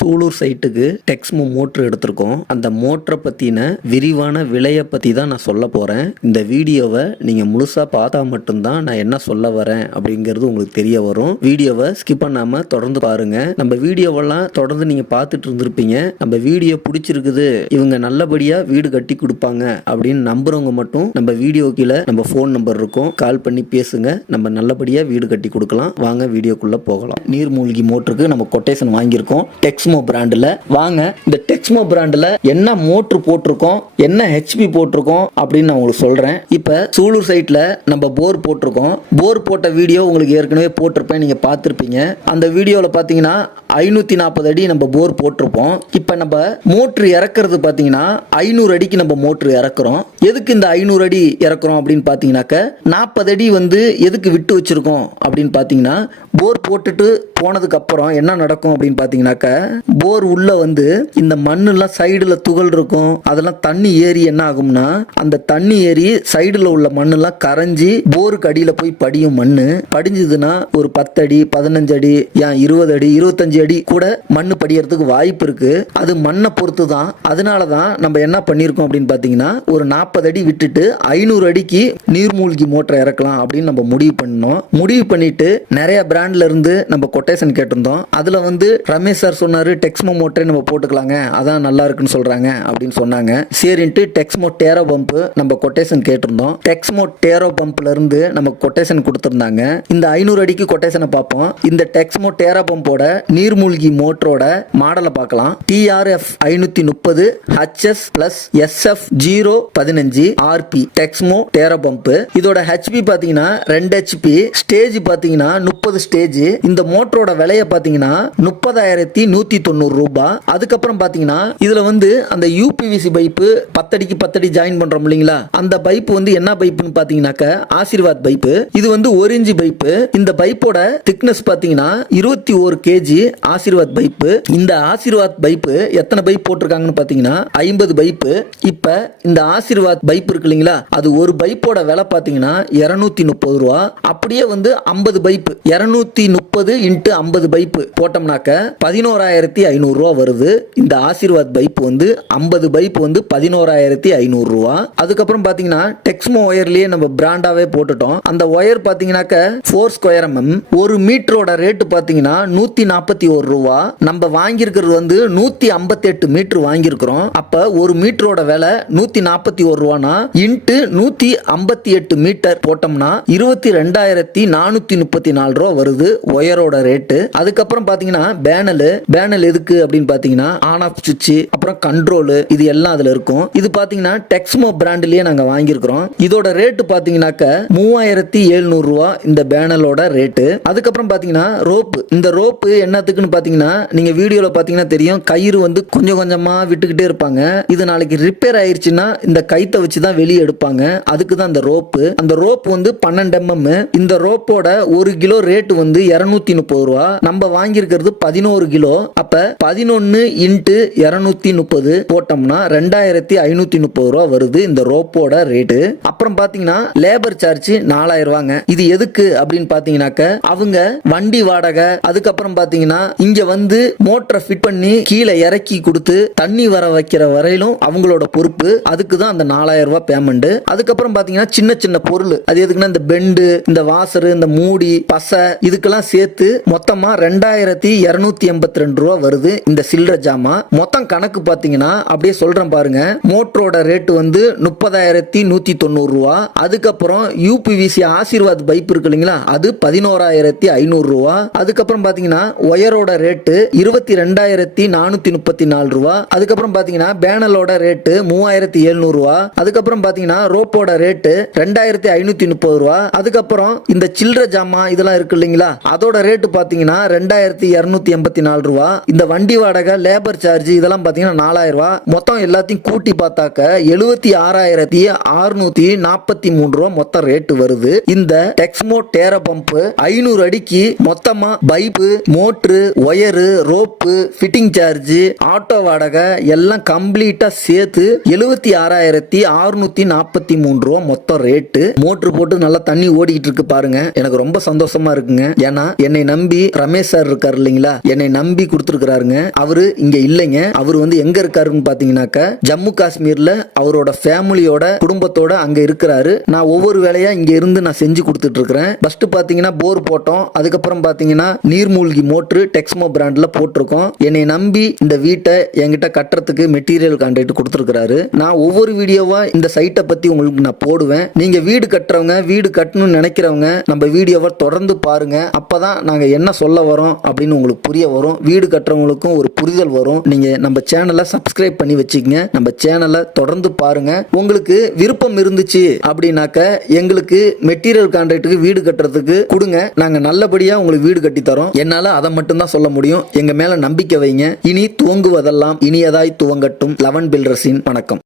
சூலூர் சைட்டுக்கு டெக்ஸ்மோ மோட்ரு எடுத்திருக்கோம். அந்த மோட்டரை பற்றின விரிவான விலையை பற்றி தான் நான் சொல்ல போகிறேன் இந்த வீடியோவை நீங்கள் முழுசாக பார்த்தா மட்டும்தான் நான் என்ன சொல்ல வரேன் அப்படிங்கிறது உங்களுக்கு தெரிய வரும். வீடியோவை ஸ்கிப் பண்ணாமல் தொடர்ந்து பாருங்கள் நம்ம வீடியோவெல்லாம் தொடர்ந்து நீங்கள் பார்த்துட்டு இருந்திருப்பீங்க. நம்ம வீடியோ பிடிச்சிருக்குது. இவங்க நல்லபடியாக வீடு கட்டி கொடுப்பாங்க அப்படின்னு நம்புறவங்க மட்டும் நம்ம வீடியோ கீழே நம்ம ஃபோன் நம்பர் இருக்கும். கால் பண்ணி பேசுங்க. நம்ம நல்லபடியாக வீடு கட்டி கொடுக்கலாம். வாங்க வீடியோக்குள்ளே போகலாம். நீர்மூழ்கி மோட்டருக்கு நம்ம கொட்டேஷன் வாங்கியிருக்கோம். டெக்ஸ் டெக்ஸ்மோ பிராண்டில் வாங்க இந்த டெக்ஸ்மோ பிராண்டில் என்ன மோட்ரு போட்டிருக்கோம் என்ன ஹெச்பி போட்டிருக்கோம் அப்படின்னு நான் உங்களுக்கு சொல்கிறேன் இப்போ சூலூர் சைட்டில் நம்ம போர் போட்டிருக்கோம். போர் போட்ட வீடியோ உங்களுக்கு ஏற்கனவே போட்டிருப்பேன் நீங்கள் பார்த்துருப்பீங்க. அந்த வீடியோவில் பார்த்தீங்கன்னா ஐநூற்றி நாற்பது அடி நம்ம போர் போட்டிருப்போம். இப்போ நம்ம மோட்ரு இறக்குறது பார்த்தீங்கன்னா ஐநூறு அடிக்கு நம்ம மோட்ரு இறக்குறோம். எதுக்கு இந்த ஐநூறு அடி இறக்குறோம் அப்படின்னு பார்த்தீங்கன்னாக்க நாற்பது அடி வந்து எதுக்கு விட்டு வச்சுருக்கோம் அப்படின்னு பார்த்தீங்கன்னா போர் போட்டுட்டு போனதுக்கு அப்புறம் என்ன நடக்கும் அப்படின்னு பார்த்தீங்கன்னாக்க போர் உள்ள வந்து இந்த மண்ணெல்லாம் சைடில் துகள் இருக்கும். அதெல்லாம் தண்ணி ஏறி என்ன ஆகும்னா அந்த தண்ணி ஏறி சைடில் உள்ள மண்ணெல்லாம் கரைஞ்சி போருக்கு அடியில் போய் படியும் மண்ணு. படிஞ்சதுன்னா ஒரு பத்து அடி பதினஞ்சு அடி ஏன் இருபது அடி இருபத்தஞ்சு அடி கூட மண்ணு படியறதுக்கு வாய்ப்பு இருக்கு. அது மண்ணை பொறுத்து தான் அதனால தான் நம்ம என்ன பண்ணியிருக்கோம் அப்படின்னு பார்த்தீங்கன்னா ஒரு நாற்பது அடி விட்டுட்டு ஐநூறு அடிக்கு நீர்மூழ்கி மோட்டரை இறக்கலாம் அப்படின்னு நம்ம முடிவு பண்ணோம் முடிவு பண்ணிட்டு நிறைய பிராண்ட்ல இருந்து நம்ம கொட்டேஷன் கேட்டிருந்தோம். அதுல வந்து ரமேஷ் சார் சொன்னாரு டெக்ஸ்மோ மோட்டரே நம்ம போட்டுக்கலாங்க. அதான் நல்லா இருக்குன்னு சொல்றாங்க அப்படின்னு சொன்னாங்க. சரின்ட்டு டெக்ஸ்மோ டேரோ பம்ப் நம்ம கொட்டேஷன் கேட்டிருந்தோம். டெக்ஸ்மோ டேரோ பம்ப்ல இருந்து நம்ம கொட்டேஷன் கொடுத்துருந்தாங்க. இந்த ஐநூறு அடிக்கு கொட்டேஷனை பார்ப்போம். இந்த டெக்ஸ்மோ டேரோ பம்போட நீர்மூழ்கி மோட்டரோட மாடலை பார்க்கலாம். டிஆர்எஃப் ஐநூற்றி முப்பது ஹச்எஸ் பிளஸ் எஸ்எஃப் ஜீரோ பதினஞ்சு ஆர்பி டெக்ஸ்மோ டேரோ பம்ப் இதோட ஹெச்பி பார்த்தீங்கன்னா ரெண்டு ஹெச்பி ஸ்டேஜ் பார்த்தீங்கன்னா முப்பது ஸ்டேஜ் இந்த மோட்டரோட விலைய பாத்தீங்கன்னா முப்பதாயிரத்தி நூத்தி தொண்ணூறு ரூபாய் அதுக்கப்புறம் பாத்தீங்கன்னா இதுல வந்து அந்த யூபிவிசி பைப்பு பத்தடிக்கு பத்தடி ஜாயின் பண்றோம் இல்லைங்களா? அந்த பைப் வந்து என்ன பைப்புன்னு பாத்தீங்கன்னாக்க ஆசீர்வாத் பைப்பு. இது வந்து ஒரு இன்ச்சு பைப்பு. இந்த பைப்போட திக்னஸ் பாத்தீங்கன்னா இருபத்தி ஒரு கேஜி ஆசீர்வாத் பைப்பு. இந்த ஆசீர்வாத் பைப்பு எத்தனை பைப் போட்டிருக்காங்கன்னு பாத்தீங்கன்னா ஐம்பது பைப்பு. இப்ப இந்த ஆசீர்வாத் பைப் இருக்கு இல்லைங்களா அது ஒரு பைப்போட விலை பாத்தீங்கன்னா இருநூத்தி முப்பது ரூபா. அப்படியே வந்து ஐம்பது பைப்பு. இருநூத்தி முப்பது இன்ட்டு ஐம்பது பைப்பு போட்டோம்னாக்க பதினோராயிரத்தி ஐநூறுரூவா வருது. இந்த ஆசீர்வாத் பைப் வந்து ஐம்பது பைப் வந்து பதினோராயிரத்தி ஐநூறுரூவா அதுக்கப்புறம் பார்த்தீங்கன்னா டெக்ஸ்மோ ஒயர்லேயே நம்ம பிராண்டாவே போட்டுட்டோம். அந்த ஒயர் பார்த்தீங்கன்னாக்க ஃபோர் ஸ்கொயர் எம்எம் ஒரு மீட்டரோட ரேட்டு பார்த்தீங்கன்னா நூற்றி நாற்பத்தி ஒரு ரூபா. நம்ம வாங்கியிருக்கிறது வந்து நூற்றி ஐம்பத்தெட்டு மீட்ரு மீட்டர் வாங்கியிருக்கிறோம். அப்போ ஒரு மீட்டரோட விலை நூற்றி நாற்பத்தி ஒரு ரூபானா இன்ட்டு நூற்றி ஐம்பத்தி எட்டு மீட்டர் போட்டோம்னா இருபத்தி ரெண்டாயிரத்தி நானூற்றி முப்பத்தி நாலு ரூபா வருது ஒயரோட ரேட் ரேட்டு அதுக்கப்புறம் பாத்தீங்கன்னா பேனல் பேனல் எதுக்கு அப்படின்னு பாத்தீங்கன்னா ஆன் ஆஃப் சுவிட்ச் அப்புறம் கண்ட்ரோல் இது எல்லாம் அதுல இருக்கும். இது பாத்தீங்கன்னா டெக்ஸ்மோ பிராண்ட்லயே நாங்க வாங்கியிருக்கிறோம். இதோட ரேட்டு பாத்தீங்கன்னாக்க மூவாயிரத்தி எழுநூறு ரூபா இந்த பேனலோட ரேட்டு அதுக்கப்புறம் பாத்தீங்கன்னா ரோப்பு இந்த ரோப்பு என்னத்துக்குன்னு பாத்தீங்கன்னா நீங்க வீடியோல பாத்தீங்கன்னா தெரியும். கயிறு வந்து கொஞ்சம் கொஞ்சமா விட்டுக்கிட்டே இருப்பாங்க. இது நாளைக்கு ரிப்பேர் ஆயிருச்சுன்னா இந்த கைத்தை வச்சு தான் வெளியே எடுப்பாங்க. அதுக்கு தான் இந்த ரோப்பு அந்த ரோப் வந்து பன்னெண்டு எம்எம் இந்த ரோப்போட ஒரு கிலோ ரேட்டு வந்து இருநூத்தி முப்பது ரூபா. நம்ம வாங்கியிருக்கிறது பதினோரு கிலோ. அப்ப பதினொன்னு இன்ட்டு இருநூத்தி முப்பது போட்டோம்னா ரெண்டாயிரத்தி ஐநூத்தி முப்பது ரூபா வருது இந்த ரோப்போட ரேட்டு அப்புறம் பாத்தீங்கன்னா லேபர் சார்ஜ் நாலாயிரம் ரூபாங்க. இது எதுக்கு அப்படின்னு பாத்தீங்கன்னாக்க அவங்க வண்டி வாடகை அதுக்கப்புறம் பாத்தீங்கன்னா இங்க வந்து மோட்டரை ஃபிட் பண்ணி கீழே இறக்கி கொடுத்து தண்ணி வர வைக்கிற வரையிலும் அவங்களோட பொறுப்பு. அதுக்கு தான் அந்த நாலாயிரம் ரூபாய் பேமெண்ட் அதுக்கப்புறம் பாத்தீங்கன்னா சின்ன சின்ன பொருள். அது எதுக்குன்னா இந்த பெண்டு இந்த வாசரு இந்த மூடி பசை இதுக்கெல்லாம் சேர்த்து மொத்தமாக ரெண்டாயிரத்தி இரநூத்தி எண்பத்தி ரெண்டு ரூபா வருது இந்த சில்லற ஜாமா. மொத்தம் கணக்கு பார்த்தீங்கன்னா அப்படியே சொல்கிறேன் பாருங்க. மோட்டரோட ரேட்டு வந்து முப்பதாயிரத்தி நூற்றி தொண்ணூறு ரூபா. அதுக்கப்புறம் யூபிவிசி ஆசீர்வாத் பைப் இருக்கு இல்லைங்களா அது பதினோராயிரத்தி ஐநூறு ரூபா. அதுக்கப்புறம் பார்த்தீங்கன்னா ஒயரோட ரேட்டு இருபத்தி ரெண்டாயிரத்தி நானூற்றி முப்பத்தி நாலு ரூபா. அதுக்கப்புறம் பார்த்தீங்கன்னா பேனலோட ரேட்டு மூவாயிரத்தி எழுநூறுவா அதுக்கப்புறம் பார்த்தீங்கன்னா ரோப்போட ரேட்டு ரெண்டாயிரத்தி ஐநூற்றி முப்பது ரூபா. அதுக்கப்புறம் இந்த சில்லற ஜாமா இதெல்லாம் இருக்கு இல்லைங்களா அதோட ரேட்டு பாத்தீங்கன்னா ரெண்டாயிரத்தி இருநூத்தி எண்பத்தி நாலு ரூபா. இந்த வண்டி வாடகை லேபர் சார்ஜ் இதெல்லாம் பாத்தீங்கன்னா நாலாயிரம் ரூபா. மொத்தம் எல்லாத்தையும் கூட்டி பார்த்தாக்க எழுபத்தி ஆறாயிரத்தி அறுநூத்தி நாற்பத்தி மூணு ரூபா மொத்தம் ரேட்டு வருது. இந்த டெக்ஸ்மோ டேர பம்ப் ஐநூறு அடிக்கு மொத்தமா pipe motor wire rope fitting charge auto வாடகை எல்லாம் கம்ப்ளீட்டா சேர்த்து எழுபத்தி ஆறாயிரத்தி அறுநூத்தி நாற்பத்தி மூணு ரூபா மொத்தம் ரேட்டு மோட்ரு போட்டு நல்லா தண்ணி ஓடிக்கிட்டு இருக்கு பாருங்க. எனக்கு ரொம்ப சந்தோஷமா இருக்குங்க. ஏன்னா என்னை நம்பி நம்பி ரமேஷ் சார் இருக்காரு இல்லைங்களா? என்னை நம்பி கொடுத்துருக்காருங்க அவரு இங்க இல்லைங்க. அவர் வந்து எங்க இருக்காருன்னு பாத்தீங்கன்னாக்கா ஜம்மு காஷ்மீர்ல அவரோட ஃபேமிலியோட குடும்பத்தோட அங்க இருக்கிறாரு. நான் ஒவ்வொரு வேலையா இங்க இருந்து நான் செஞ்சு கொடுத்துட்டு இருக்கிறேன் ஃபர்ஸ்ட் பாத்தீங்கன்னா போர் போட்டோம். அதுக்கப்புறம் பாத்தீங்கன்னா நீர்மூழ்கி மோட்ரு டெக்ஸ்மோ பிராண்ட்ல போட்டிருக்கோம். என்னை நம்பி இந்த வீட்டை என்கிட்ட கட்டுறதுக்கு மெட்டீரியல் கான்ட்ராக்ட் கொடுத்துருக்காரு நான் ஒவ்வொரு வீடியோவா இந்த சைட்டை பத்தி உங்களுக்கு நான் போடுவேன். நீங்க வீடு கட்டுறவங்க வீடு கட்டணும்னு நினைக்கிறவங்க நம்ம வீடியோவை தொடர்ந்து பாருங்க. அப்பதான் நாங்க என்ன சொல்ல வரோம் அப்படின்னு உங்களுக்கு புரிய வரும். வீடு கட்டுறவங்களுக்கும் ஒரு புரிதல் வரும். நீங்க நம்ம சேனலை சப்ஸ்கிரைப் பண்ணி வச்சுக்கங்க. நம்ம சேனலை தொடர்ந்து பாருங்க. உங்களுக்கு விருப்பம் இருந்துச்சு அப்படின்னாக்க எங்களுக்கு மெட்டீரியல் கான்ட்ராக்டுக்கு வீடு கட்டுறதுக்கு கொடுங்க. நாங்க நல்லபடியா உங்களுக்கு வீடு கட்டி தரோம். என்னால அதை மட்டும்தான் சொல்ல முடியும். எங்க மேல நம்பிக்கை வைங்க. இனி துவங்குவதெல்லாம் இனியதாய் துவங்கட்டும். லெவன் பில்டர்ஸின் வணக்கம்.